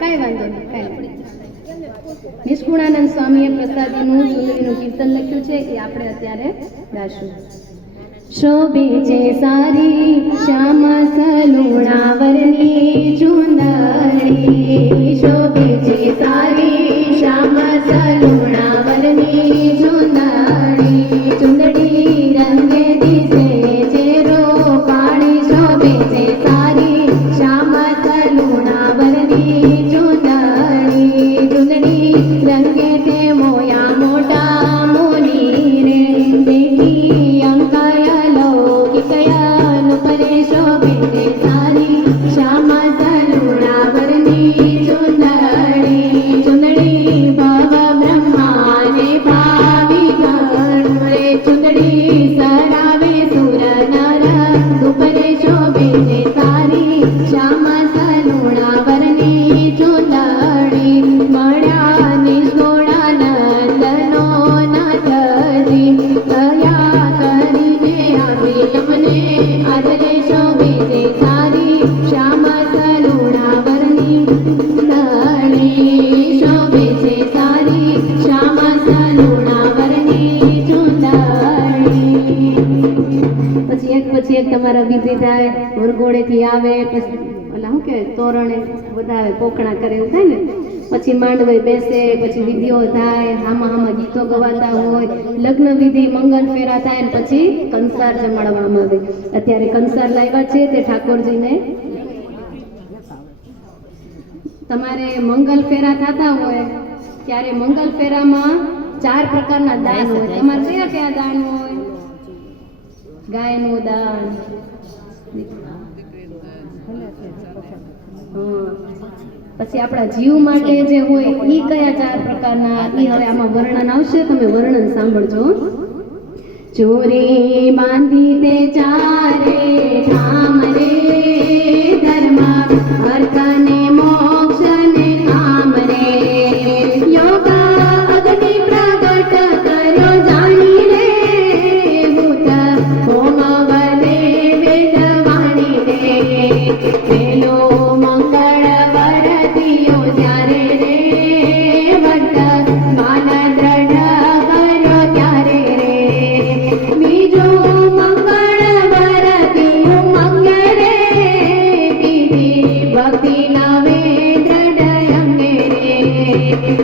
કાંઈ વાંધો નહીં, કાંઈ નહીં. સ્વામીએ પ્રસાદીનું ચુંદડીનું કીર્તન લખ્યું છે એ આપણે અત્યારે ગાશું. શોભે છે સારી શ્યામ સલુણાવરની ચુંદડી તમારા બીજી થાય વરઘોડેથી આવે, પછી ઓલા શું કે તોરણે બધા પોખણા કરે એવું થાય ને. પછી માંડવે બેસે પછી વિધિઓ થાય હામાં હામાં ગીતો ગવાતા હોય લગ્ન વિધિ મંગલ ફેરા થાય ને પછી કંસાર જમાડવામાં આવે. અત્યારે કંસાર લાવ્યા છે તે ઠાકોરજીને. તમારે મંગલ ફેરા થતા હોય ત્યારે મંગલ ફેરામાં ચાર પ્રકારના દાન હોય. તમારે કયા કયા દાન હોય? ગાયનું દાન. પછી આપણા જીવ માટે જે હોય એ કયા ચાર પ્રકારના એ હવે આમાં વર્ણન આવશે, તમે વર્ણન સાંભળજો. ચોરે બાંધી તે ચારે ઠામ રે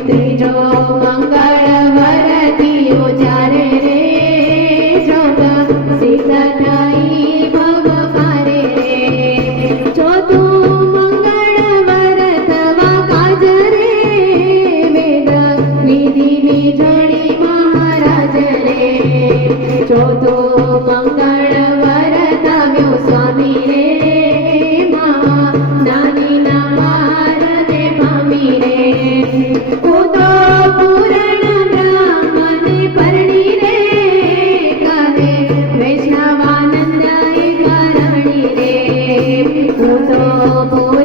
तेजो मङ्गल વૈષ્ણવાનંદ કરણી રે મૃતો